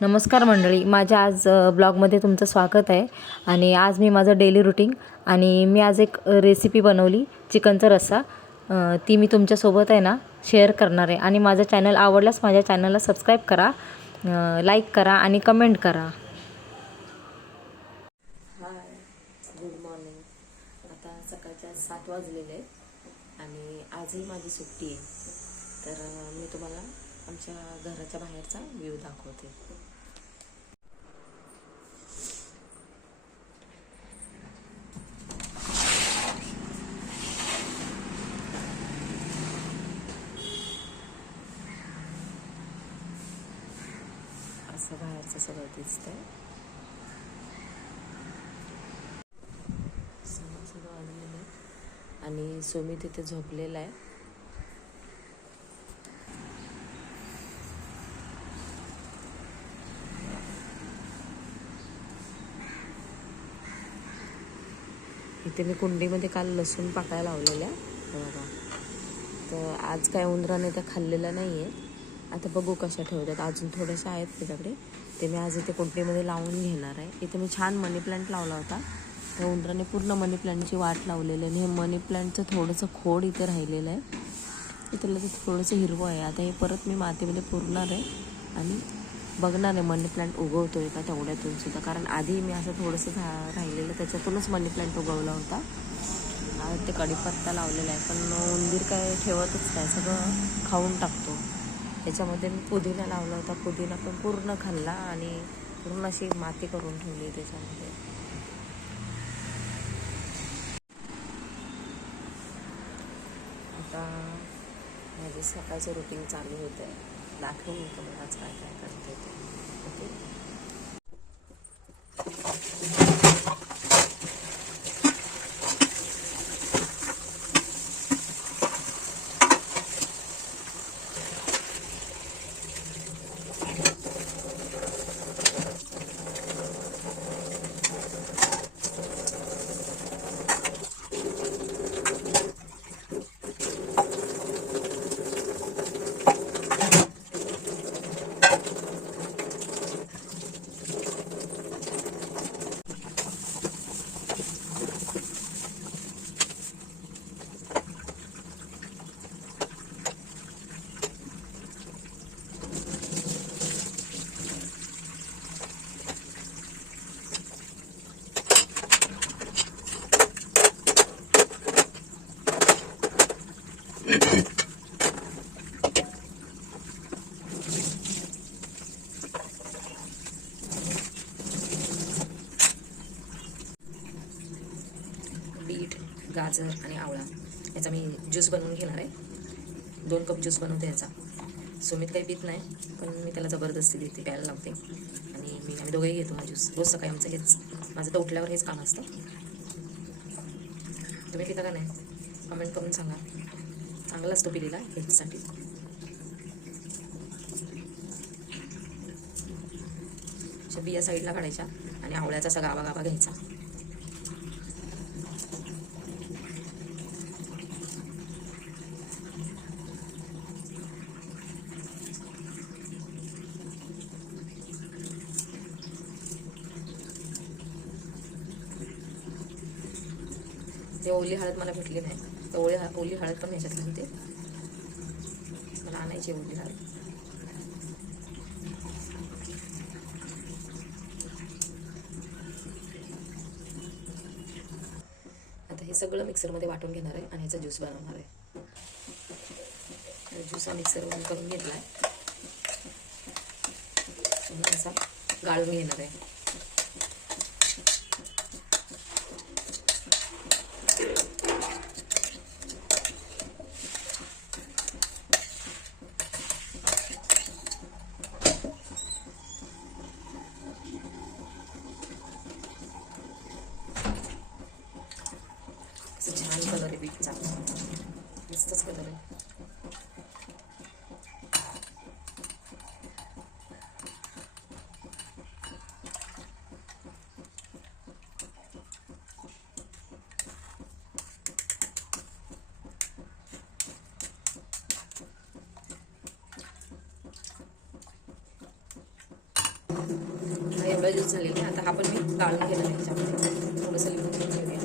नमस्कार मंडळी, माझ्या आज ब्लॉगमध्ये तुमचं स्वागत आहे. आणि आज मी माझं डेली रुटीन आणि मी आज एक रेसिपी बनवली चिकनचा रस्सा. ती मी तुमच्यासोबत आहे ना शेअर करणार आहे. आणि माझं चॅनल आवडल्यास माझ्या चॅनलला सबस्क्राईब करा, लाईक करा आणि कमेंट करा. हाय, गुड मॉर्निंग. आता सकाळच्या 7 वाजलेले आहेत आणि आजही माझी सुट्टी आहे. तर मी तुम्हाला आमच्या घराच्या बाहेरचा व्ह्यू दाखवते. असं बाहेरचं सगळं दिसतंय. सगळं वाजलेलं आहे आणि सोमी तिथे झोपलेला आहे. इथे मी कुंडीमध्ये काल लसूण पाकळ्या लावलेल्या बघा. तर आज काय उंदराने तर खाल्लेलं नाही आहे. आता बघू कशा ठेवतात. अजून थोड्याशा आहेत त्याच्याकडे, ते मी आज इथे कुंडीमध्ये लावून घेणार आहे. इथे मी छान मनी प्लांट लावला होता. त्या उंदराने पूर्ण मनी प्लांटची वाट लावलेली आहे. आणि हे मनी प्लांटचं थोडंसं खोड इथे राहिलेलं आहे. इथलं तर थोडंसं हिरवं आहे. आता हे परत मी मातीमध्ये पुरणार आहे आणि बघणार आहे मनी प्लांट उगवतोय का तेवढ्यातून सुद्धा. कारण आधी मी असं थोडंसं राहिलेलं त्याच्यातूनच मनी प्लांट उगवला होता. ते कढीपत्ता लावलेला आहे, पण उंदीर काय ठेवतच नाही, सगळं खाऊन टाकतो. त्याच्यामध्ये मी पुदिना लावला होता. पुदिना पण पूर्ण खाल्ला आणि पूर्ण अशी माती करून ठेवली त्याच्यामध्ये. आता माझे सकाळचं रुटीन चालू होतं आहे. दाखवून मी तुम्हाला आज काय काय करते ते. ओके. बीट, गाजर आणि आवळा याचा मी ज्यूस बनवून घेणार आहे. 2 कप ज्यूस बनवते याचा. सुमित काही पित नाही, पण मी त्याला जबरदस्ती देते, प्यायला लावते. आणि आम्ही दोघेही घेतो हा ज्यूस. रोज सकाळी आमचं हेच, माझं तर उठल्यावर हेच काम असतं. तुम्ही पिता का नाही कमेंट करून सांगा. चांगला असतो पिलेला हेल्थसाठी. अशा बिया साईडला काढायच्या आणि आवळ्याचा असा गावा गावा घ्यायचा. ते ओली हळद मला भेटली नाही, तर ओली हळद पण ह्याच्यात घालते. मला आणायची ओली हळद. आता हे सगळं मिक्सरमध्ये वाटून घेणार आहे आणि ह्याचा ज्यूस बनवणार आहे. ज्यूस हा मिक्सरवरून करून घेतला आहे आणि असा गाळून घेणार आहे. असं छान कलर आहे बीटचा, मस्तच कलर आहे. हा एवढा ज्यूस झालेला आहे. आता हा पण मी गाळून घेणार आहे ह्याच्यामध्ये. थोडंसं लिंबू पिळून घेऊया.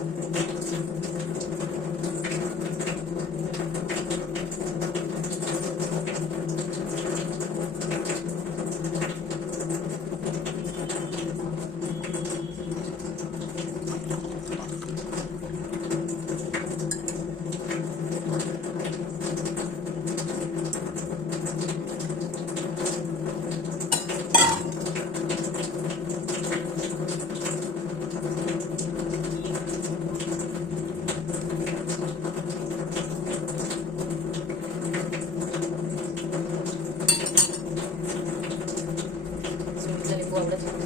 सुमितला लिंबू आवडत नाही.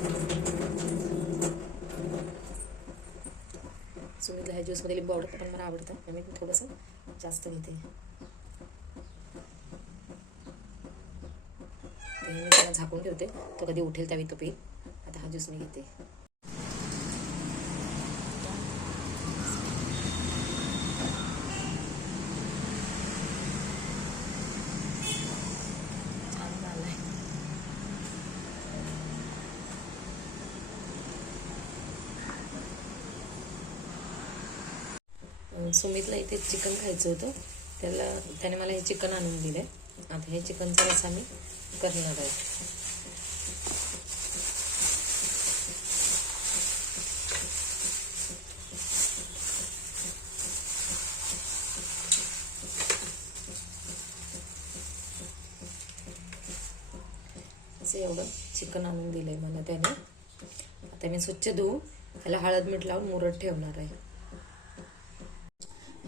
सुमितला ह्या ज्यूसमध्ये लिंबू आवडतं, पण मला आवडतं. त्यामुळे मी थोडंसं जास्त घेते. तर मी त्याला झाकून ठेवते. तो कधी उठेल त्यावेळी तो पिईल. आता हा ज्यूस मी घेते. छान झालाय. सुमितला इथे चिकन खायचं होतं. त्याने मला हे चिकन आणून दिलंय. आता हे चिकनचा रस्सा मी करणार आहे. असं एवढं चिकन आणून दिलंय मला त्याने. आता मी स्वच्छ धुवून त्याला हळद मीठ लावून मुरत ठेवणार आहे.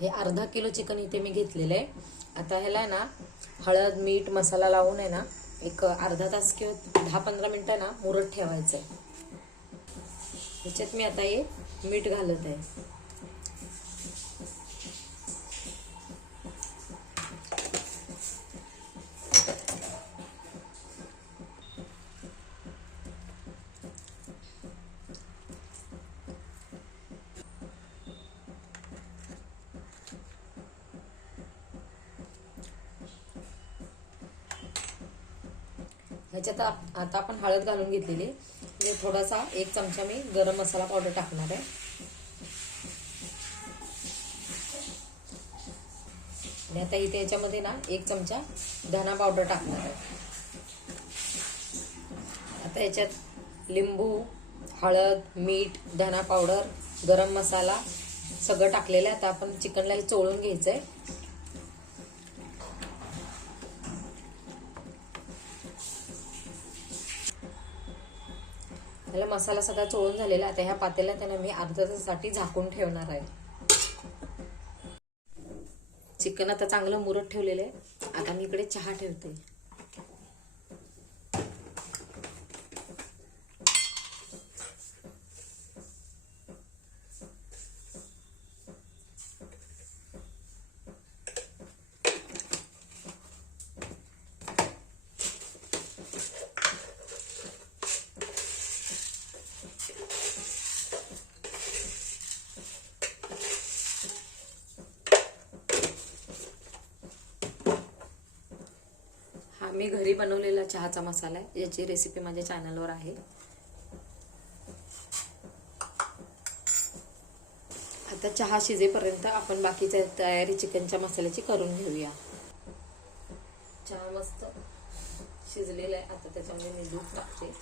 हे अर्धा किलो चिकन इथे मी घेतलेलं आहे. आता ह्याला आहे ना हळद मीठ मसाला लावून आहे ना एक अर्धा तास किंवा 10-15 मिनटं ना मुरत ठेवायचं आहे. ह्याच्यात मी आता हे मीठ घालत आहे. ह्याच्यात आता आपण हळद घालून घेतलेली. म्हणजे थोडासा 1 चमचा मी गरम मसाला पावडर टाकणार आहे. आणि आता इथे याच्यामध्ये ना 1 चमचा धना पावडर टाकणार आहे. आता याच्यात लिंबू हळद मीठ धना पावडर गरम मसाला सगळं टाकलेलं आहे. आता आपण चिकनला हे चोळून घ्यायचंय. ह्याला मसाला सगळा चोळून झालेला. आता ह्या पातेल्यात त्याने मी अर्ध्या तासासाठी झाकून ठेवणार आहे. चिकन आता चांगलं मुरत ठेवलेलं आहे. आता मी इकडे चहा ठेवते. मी घरी बनवलेला चहाचा मसाला आहे. याची रेसिपी माझ्या चॅनलवर आहे. आता चहा शिजेपर्यंत आपण बाकीच्या तयारी चिकनच्या मसाल्याची करून घेऊया. चहा मस्त शिजलेला आहे. आता त्याच्यामध्ये मी दूध टाकते.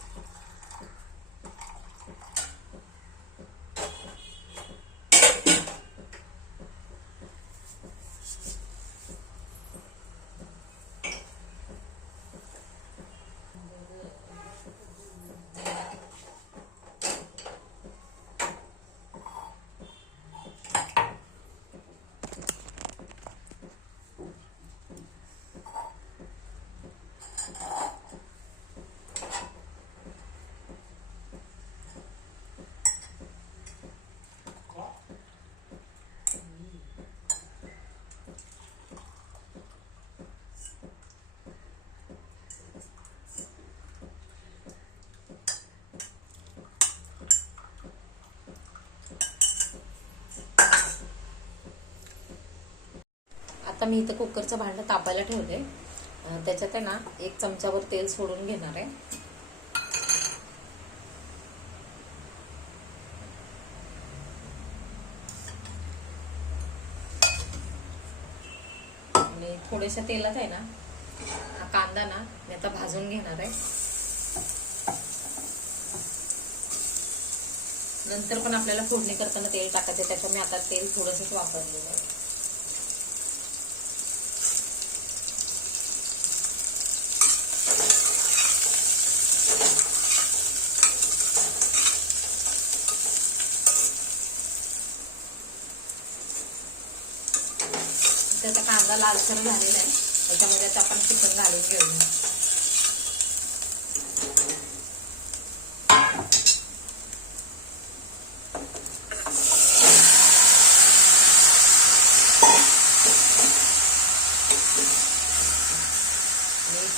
आता मी इथं कुकरचं भांडं तापायला ठेवले. त्याच्यात आहे ना 1 चमचावर तेल सोडून घेणार आहे. थोड्याशा तेलात आहे ना हा कांदा ना मी आता भाजून घेणार आहे. नंतर पण आपल्याला फोडणी करताना तेल टाकायचं, त्याच्यामुळे मी आता तेल थोडंसंच वापरलेलं आहे. त्याचा कांदा लालसर झालेला आहे, त्याच्यामध्ये आता आपण चिकन घालून घेऊया.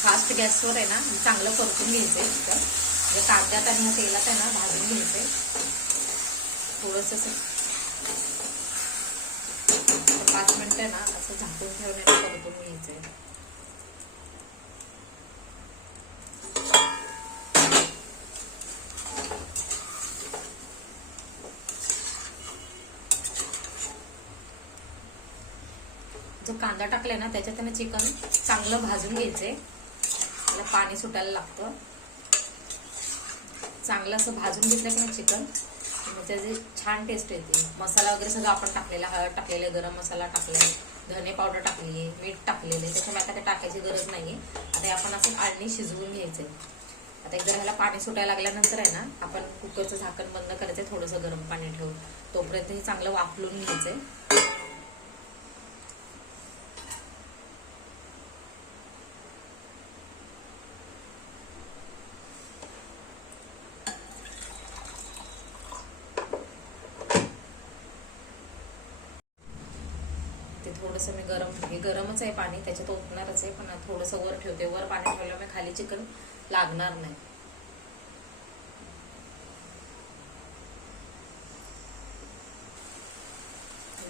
फास्ट गॅसवर आहे ना चांगलं परतून घ्यायचंय चिकन. म्हणजे कांद्यात आणि ह्या तेलात आहे ना भाजून घ्यायचंय. थोडंसं 5 मिनिटं ना असं झाकून ठेवण्याने परतून घ्यायचंय. जो कांदा टाकलाय ना त्याच्यात त्याने चिकन चांगलं भाजून घ्यायचंय. त्याला पाणी सुटायला लागतं. चांगलं असं भाजून घेतलं की नाही चिकन, त्याची छान टेस्ट येते. मसाला वगैरे सगळं आपण टाकलेला, हळद टाकलेले, गरम मसाला टाकलाय, धने पावडर टाकली आहे, मीठ टाकलेले, त्याच्यामुळे आता ते टाकायची गरज नाहीये. आता हे आपण असं आळणी शिजवून घ्यायचंय. आता एकदा ह्याला पाणी सुटायला लागल्यानंतर आहे ना आपण कुकरचं झाकण बंद करायचंय, थोडंसं गरम पाणी ठेवून. तोपर्यंत हे चांगलं वाफलून घ्यायचंय. ते थोडंसं मी गरमच आहे पाणी, त्याच्यात ओतणारच आहे, पण थोडंसं वर ठेवते. वर पाणी ठेवल्यामुळे खाली चिकन लागणार नाही.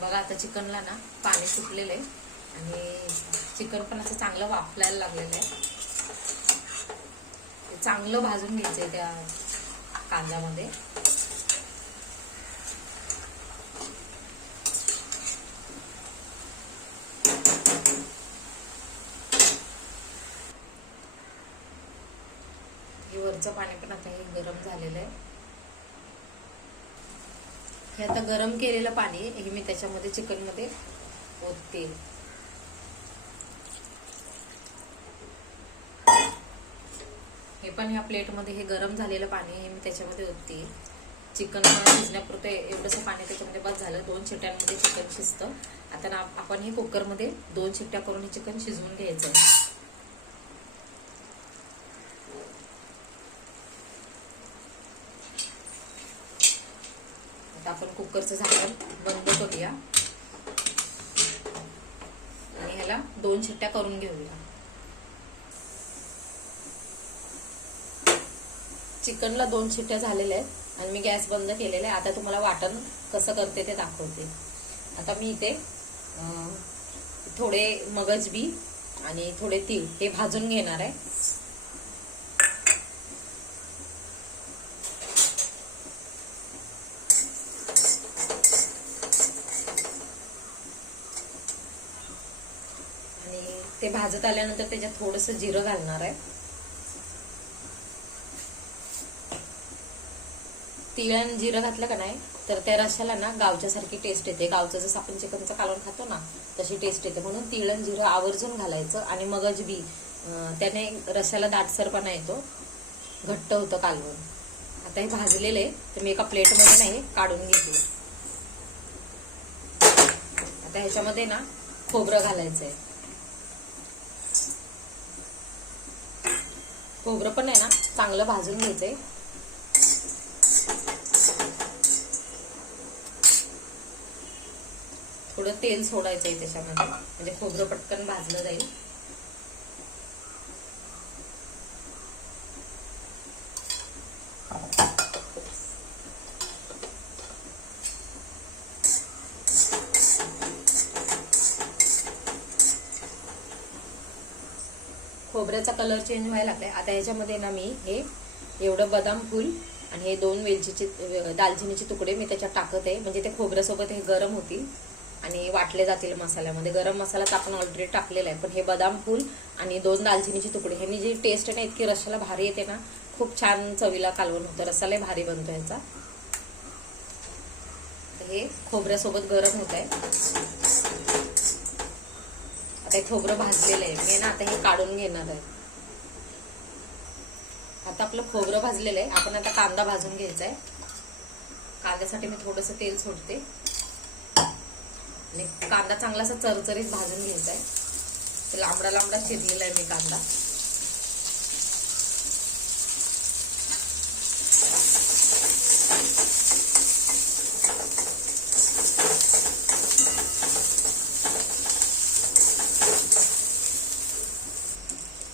बघा आता चिकनला ना पाणी सुटलेलं आहे आणि चिकन पण असं चांगलं वाफलायला लागलेलं आहे. चांगलं भाजून घ्यायचंय त्या कांद्यामध्ये. वरचं पाणी पण आता हे गरम झालेलं आहे. हे आता गरम केलेलं पाणी हे मी त्याच्यामध्ये चिकन मध्ये ओतते. हे पण ह्या प्लेटमध्ये हे गरम झालेलं पाणी हे मी त्याच्यामध्ये ओतते. चिकन शिजण्यापुरतं एवढंसं पाणी त्याच्यामध्ये बस झालं. 2 शिट्ट्यांमध्ये चिकन शिजतं. आता ना आपण हे कुकरमध्ये 2 शिट्ट्या करून हे चिकन शिजवून घ्यायचं. आपण कुकरचं झाकण बंद करूया आणि ह्याला 2 शिट्ट्या करून घेऊया. चिकनला 2 शिट्ट्या झालेल्या आहेत आणि मी गॅस बंद केलेला आहे. आता तुम्हाला वाटण कसं करते ते दाखवते. आता मी इथे थोडे मगज बी आणि थोडे तीळ हे भाजून घेणार आहे. ते भाजत आल्यानंतर त्याच्यात थोडंसं जिरं घालणार आहे. तीळ आणि जिरं घातलं का नाही तर त्या रश्याला ना गावच्या सारखी टेस्ट येते. गावचं जसं आपण चिकनचं कालवण खातो ना तशी टेस्ट येते. म्हणून तीळ आणि जिरं आवर्जून घालायचं. आणि मगज बी त्याने रश्याला दाटसरपणा येतो, घट्ट होतं कालवण. आता हे भाजलेलं आहे तर मी एका प्लेटमध्ये नाही काढून घेते. आता ह्याच्यामध्ये ना खोबरं घालायचं आहे. खोबरं पण आहे ना चांगलं भाजून घ्यायचंय. थोडं तेल सोडायचंय त्याच्यामध्ये, म्हणजे खोबरं पटकन भाजलं जाईल. खोबऱ्याचा कलर चेंज व्हायला लागलाय. आता ह्याच्यामध्ये ना मी हे एवढं बदाम फूल आणि हे 2 वेलचीचे दालचिनीचे तुकडे मी त्याच्यात टाकत आहे, म्हणजे ते खोबऱ्यासोबत हे गरम होतील. आणि वाटले जातील मसाल्यामध्ये. गरम मसाला तर आपण ऑलरेडी टाकलेला आहे, पण हे बदाम फूल आणि 2 दालचिनीचे तुकडे ह्यांनी जी टेस्ट आहे ना इतकी रश्श्याला भारी येते ना, खूप छान चवीला कालवण होतं. रस्सालाही भारी बनतो ह्याचा. हे खोबऱ्यासोबत गरम होत आहे. आता हे खोबरं भाजलेलं आहे मी ना, आता हे काढून घेणार आहे. आता आपलं खोबरं भाजलेलं आहे. आपण आता कांदा भाजून घ्यायचा आहे. कांद्यासाठी मी थोडंसं तेल सोडते आणि कांदा चांगलासा चरचरीत भाजून घ्यायचा आहे. लांबडा लांबडा चिरलेला आहे मी कांदा.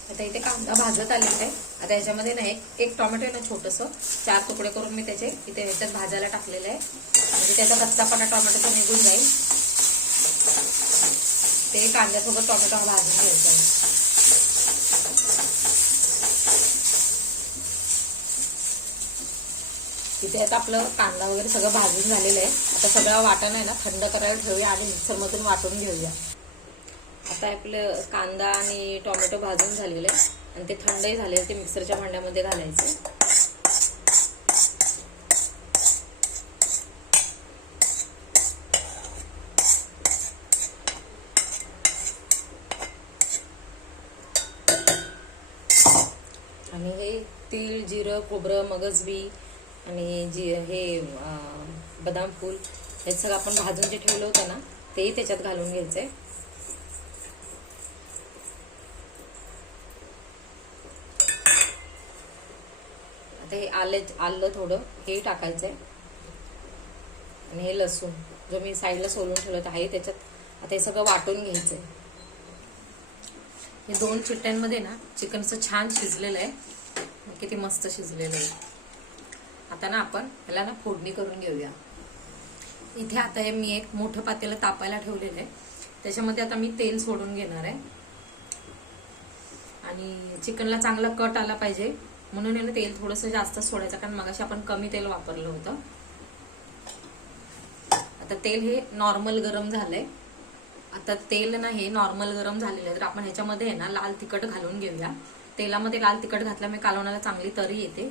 आता इथे कांदा भाजत आलेला आहे. आता ह्याच्यामध्ये ना एक टोमॅटो आहे ना छोटंसं 4 तुकडे करून मी त्याचे इथे ह्याच्यात भाजायला टाकलेलं आहे, म्हणजे त्याचा कच्चापणा टोमॅटोचा निघून जाईल. ते कांद्यासोबत टोमॅटो हा भाजून घ्यायचा आहे. इथे आता आपलं कांदा वगैरे सगळं भाजून झालेलं आहे. आता सगळं वाटण आहे ना थंड करायला ठेवूया आणि मिक्सरमधून वाटून घेऊया. आता आपलं कांदा आणि टोमॅटो भाजून झालेलं आहे आणि ते थंडही झाले, ते मिक्सरच्या भांड्यामध्ये घालायचे. आणि हे तीळ, जिरं, खोबरं, मगजबी आणि हे बदाम फूल हे सगळं आपण भाजून जे ठेवलं होतं ना तेही त्याच्यात घालून घ्यायचंय. आता हे आलं थोडं हे टाकायचंय आणि हे लसूण जो मी साईडला सोलून ठेवलं आहे त्याच्यात आता हे सगळं वाटून घ्यायचंय. हे 2 चिट्ट्यांमध्ये ना चिकन असं छान शिजलेलं आहे. किती मस्त शिजलेलं आहे. आता ना आपण ह्याला ना फोडणी करून घेऊया. इथे आता हे मी एक मोठं पातेलं तापायला ठेवलेलं आहे. त्याच्यामध्ये आता मी तेल सोडून घेणार आहे आणि चिकनला चांगला कट आला पाहिजे म्हणून याला तेल थोडंसं जास्त सोडायचं, कारण मगाशी आपण कमी तेल वापरलं होतं. आता तेल हे नॉर्मल गरम झालंय. आता तेल ना हे नॉर्मल गरम झालेलं आहे, तर आपण ह्याच्यामध्ये आहे ना लाल तिखट घालून घेऊया. तेलामध्ये लाल तिखट घातल्यामुळे कालवणाला चांगली तरी येते.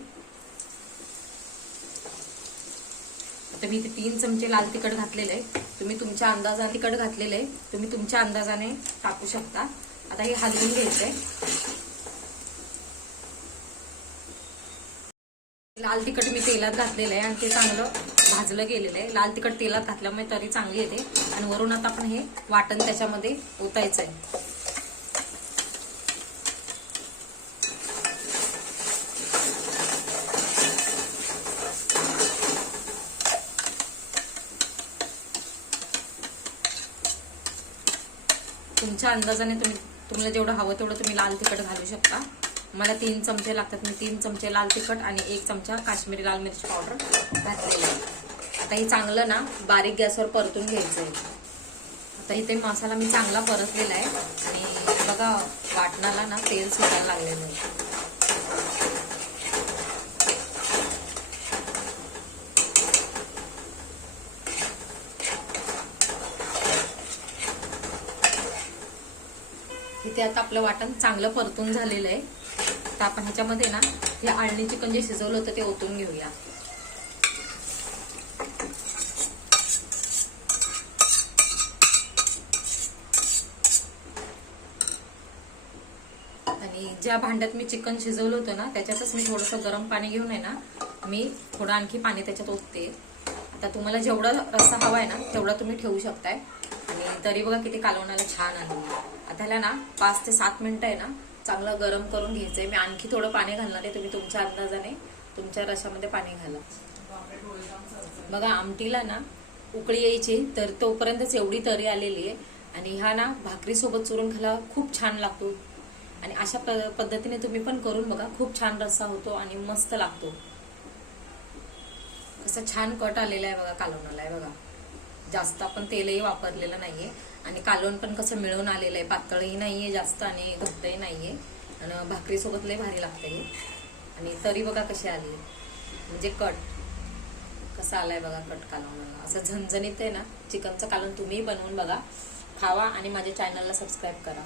आता मी इथे 3 चमचे लाल तिखट घातलेलं आहे. तुम्ही तुमच्या अंदाजाने तिखट घातलेलं आहे, तुम्ही तुमच्या अंदाजाने टाकू शकता. आता हे हलवून घ्यायचंय. लाल तिखट मी तेलात घातलेलं आहे आणि ते चांगलं भाजलं गेलेलं आहे. लाल तिखट तेलात घातल्यामुळे तरी चांगली येते. आणि वरून आता आपण हे वाटण त्याच्यामध्ये ओतायचं आहे. तुमच्या अंदाजाने तुम्हाला जेवढं हवं तेवढं तुम्ही लाल तिखट घालू शकता. मला 3 चमचे लागतात. मी 3 चमचे लाल तिखट आणि 1 चमचा काश्मीरी लाल मिरची पावडर घातलेली आहे. आता हे चांगलं ना बारीक गॅसवर परतून घ्यायचं आहे. आता इथे मसाला मी चांगला परतलेला आहे आणि बघा वाटणाला ना तेल सुटायला लागलेलं आहे. इथे आता आपलं वाटण चांगलं परतून झालेलं आहे. तर आपण ह्याच्यामध्ये ना हे आळणी चिकन जे शिजवलं होतं ते ओतून घेऊया. आणि ज्या भांड्यात मी चिकन शिजवलं होतं ना त्याच्यातच मी थोडंसं गरम पाणी घेऊन आहे ना मी थोडं आणखी पाणी त्याच्यात ओतते. आता तुम्हाला जेवढा रस्सा हवा आहे ना तेवढा तुम्ही ठेवू शकताय. आणि तरी बघा किती कालवणाला छान आली. आता ह्याला ना 5 ते 7 मिनिटं आहे ना चांगलं गरम करून घ्यायचंय. मी आणखी थोडं पाणी घालणार आहे. तुम्ही तुमच्या अंदाजाने तुमच्या रशामध्ये पाणी घाला. बघा आमटीला ना उकळी यायची तर तोपर्यंतच एवढी तरी आलेली आहे. आणि हा ना भाकरीसोबत चुरून खायला खूप छान लागतो. आणि अशा पद्धतीने तुम्ही पण करून बघा. खूप छान रस्सा होतो आणि मस्त लागतो. कसं छान कट आलेला आहे बघा कालवणाला आहे बघा. जास्त आपण तेलही वापरलेलं नाहीये आणि कालवण पण कसं मिळून आलेलं आहे. पातळही नाहीये जास्त आणि घट्टही नाहीये आणि भाकरीसोबत लय भारी लागते. आणि तरी बघा कशी आली म्हणजे कट कसा आलाय बघा कट कालवण बघा. असं झणझणीत आहे ना चिकनचं कालवण. तुम्ही बनवून बघा, खावा आणि माझ्या चॅनलला सबस्क्राईब करा.